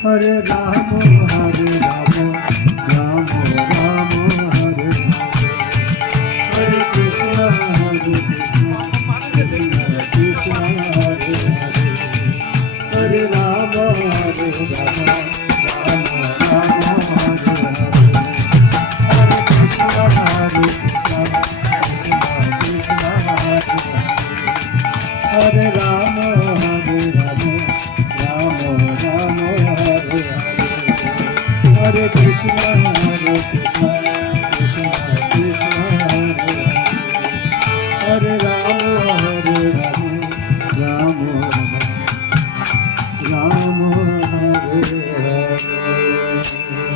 Hare Rama, Hare Rama, Rama Rama, Hare Hare Krishna, Krishna Krishna, Hare Hare Rama, Hare Rama, Rama Rama, Hare Hare Hare Rama, Hare Rama, Rama Rama, Hare Krishna, Krishna Krishna, Hare Hare